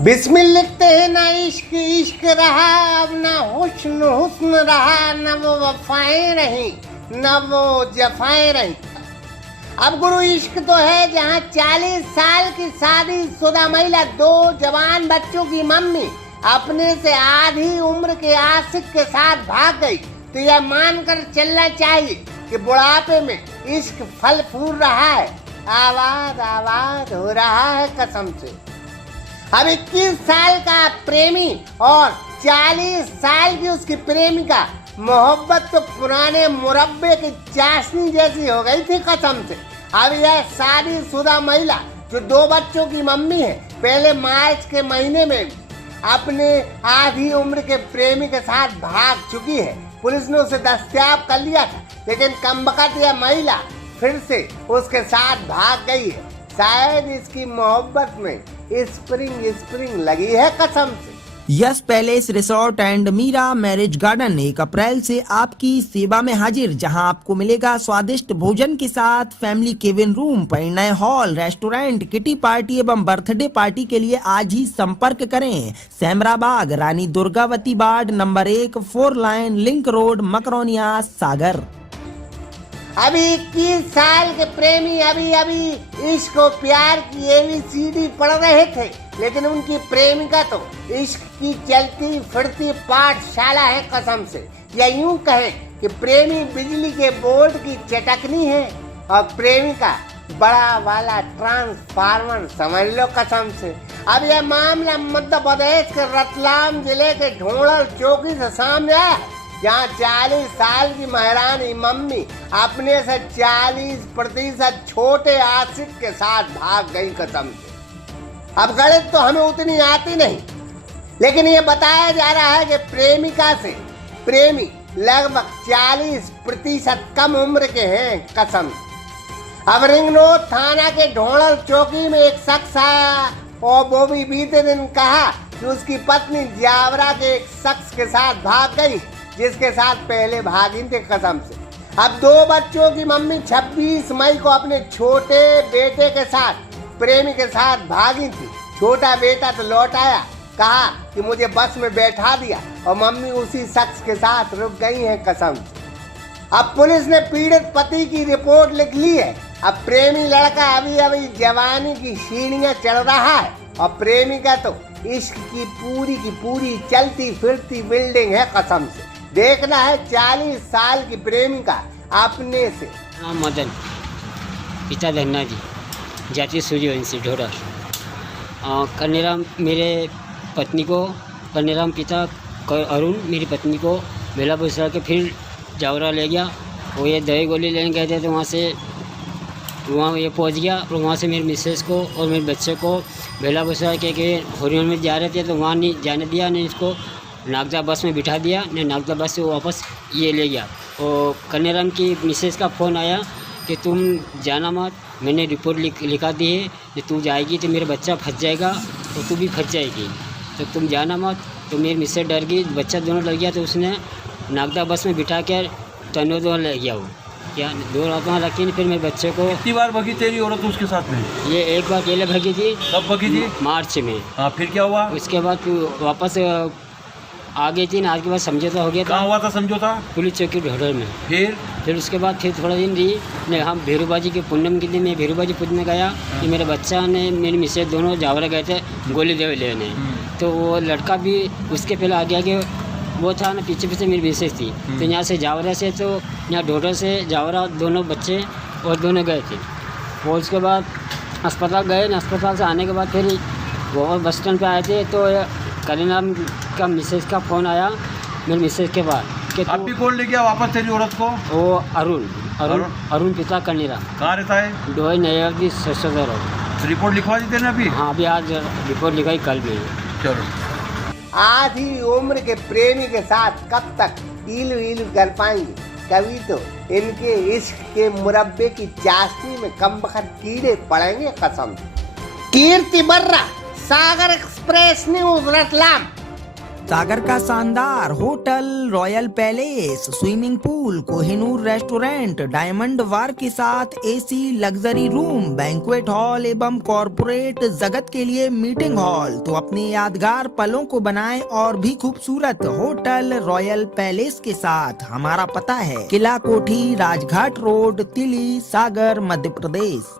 बिस्मिल लिखते हैं ना इश्क इश्क रहा, अब ना हुस्न हुस्न रहा, न वो वफाएं रही न वो जफाएं रही। अब गुरु इश्क तो है जहाँ 40 साल की शादीशुदा महिला दो जवान बच्चों की मम्मी अपने से आधी उम्र के आशिक के साथ भाग गई, तो यह मानकर चलना चाहिए कि बुढ़ापे में इश्क फल फूल रहा है, आबाद आबाद हो रहा है कसम से। अब 21 साल का प्रेमी और 40 साल की उसकी प्रेमिका, मोहब्बत तो पुराने मुरब्बे की चाशनी जैसी हो गई थी कसम से। अब यह शादीशुदा महिला जो दो बच्चों की मम्मी है, पहले मार्च के महीने में अपने आधी उम्र के प्रेमी के साथ भाग चुकी है। पुलिस ने उसे दस्तयाब कर लिया था, लेकिन कमबख्त यह महिला फिर से उसके साथ भाग गई है। शायद इसकी मोहब्बत में स्प्रिंग लगी है कसम से। Yes palace resort and Meera marriage garden 1 अप्रैल से आपकी सेवा में हाजिर, जहां आपको मिलेगा स्वादिष्ट भोजन के साथ family cabin room, Parinay hall, restaurant, kitty party एवं बर्थडे पार्टी के लिए आज ही संपर्क करें। Semrabag, Rani Durgavati ward number 1, 4 line link road, Makronia, Sagar. अभी 21 साल के प्रेमी अभी इश्क और प्यार की ABCD पढ़ रहे थे, लेकिन उनकी प्रेमिका तो इश्क की चलती फिरती पाठशाला है कसम से। या यूं कहे कि प्रेमी बिजली के बोर्ड की चटकनी है और प्रेमिका बड़ा वाला ट्रांसफार्मर समझ लो कसम से। अब यह मामला मध्य प्रदेश के रतलाम जिले के ढोड़ल चौकी से सामने आया, जहाँ 40 साल की महारानी मम्मी अपने से 40% छोटे आशिक के साथ भाग गई कसम से। अब गणित तो हमें उतनी आती नहीं, लेकिन ये बताया जा रहा है कि प्रेमिका से प्रेमी लगभग 40% कम उम्र के हैं कसम। अब रिंग रोड थाना के ढोड़ल चौकी में एक शख्स आया और वो भी बीते दिन कहा कि उसकी पत्नी जावरा के एक शख्स के साथ भाग गई, जिसके साथ पहले भागी थे कसम से। अब दो बच्चों की मम्मी 26 मई को अपने छोटे बेटे के साथ प्रेमी के साथ भागी थी। छोटा बेटा तो लौट आया, कहा कि मुझे बस में बैठा दिया, और मम्मी उसी शख्स के साथ रुक गई हैं कसम से। अब पुलिस ने पीड़ित पति की रिपोर्ट लिख ली है। अब प्रेमी लड़का अभी जवानी की सीढ़ियां चढ़ रहा है और प्रेमिका तो इश्क की पूरी चलती फिरती बिल्डिंग है कसम से। देखना है 40 साल की प्रेमिका अपने से। नाम मदन, पिता धन्ना जी, जाति सूर्यवंशी ढोरा। कन्याराम मेरे पत्नी को, कन्याराम पिता अरुण मेरी पत्नी को बेला बुसरा के फिर जावरा ले गया। वो ये दही गोली लेने गए थे, तो वहाँ ये पहुँच गया, और वहाँ से मेरी मिसेस को और मेरे बच्चे को बेला बुसरा के हरियाण में जा रहे थे, तो वहाँ नहीं जाने दिया, नहीं इसको नागदा बस में बिठा दिया, ने नागदा बस से वापस ये ले गया। और कन्याराम की मिसेस का फ़ोन आया कि तुम जाना मत, मैंने रिपोर्ट लिखा दी है कि तू जाएगी तो मेरा बच्चा फंस जाएगा और तू भी फंस जाएगी, तो तुम जाना मत। तो मेरी मिसेस डर गई, बच्चा दोनों डर गया, तो उसने नागदा बस में बिठा कर तनो दो ले गया। वो क्या 2 रात वहाँ रखी, फिर मेरे बच्चे को। कितनी बार भगी तेरी औरत उसके साथ में? ये एक बार पहले भगी थी। कब भगी थी? मार्च में। हाँ, फिर क्या हुआ? उसके बाद वापस आ गई थी ना, आज के बाद समझौता हो गया था। कहाँ हुआ था समझौता? पुलिस चौकी ढोडर में। फिर उसके बाद फिर थोड़ा दिन रही ने, हम भेरूबाजी के पूनम के दिन मैं भेरूबाजी पूजने गया कि मेरे बच्चा ने मेरी मिसेज दोनों जावरा गए थे गोली देवे लेने, तो वो लड़का भी उसके पहले आगे वो था ना, पीछे मेरी मिसेज थी। तो यहाँ से जावरा से, तो यहाँ ढोडर से जावरा दोनों बच्चे और दोनों गए थे। और उसके बाद अस्पताल गए ना, अस्पताल से आने के बाद फिर वो बस स्टैंड पर आए थे, तो कन्याराम का मिसेज का फ़ोन आया मेरे मिसेज के बाद कि अब भी कौन ले गया वापस तेरी औरत को? वो अरुण पिता कन्याराम। कहाँ रहता है? डोई नयावती ससुर। रिपोर्ट लिखवा दी तेने अभी? हाँ, अभी आज रिपोर्ट लिखाई, कल भी। चलो। आधी उम्र के प्रेमी के साथ कब तक इलू कर पाएंगे? कभी तो इनके इश्क के मुरब्बे की चाशनी में कमबख्त कीड़े पड़ेंगे कसम। Kirti Barra, Sagar express news Ratlam. सागर का शानदार hotel, royal palace, swimming pool, Kohinoor restaurant, diamond bar के साथ AC luxury room, banquet hall एवं कॉरपोरेट जगत के लिए मीटिंग हॉल। तो अपने यादगार पलों को बनाएं और भी खूबसूरत होटल रॉयल पैलेस के साथ। हमारा पता है किला कोठी, राजघाट रोड, तिली, सागर, मध्य प्रदेश।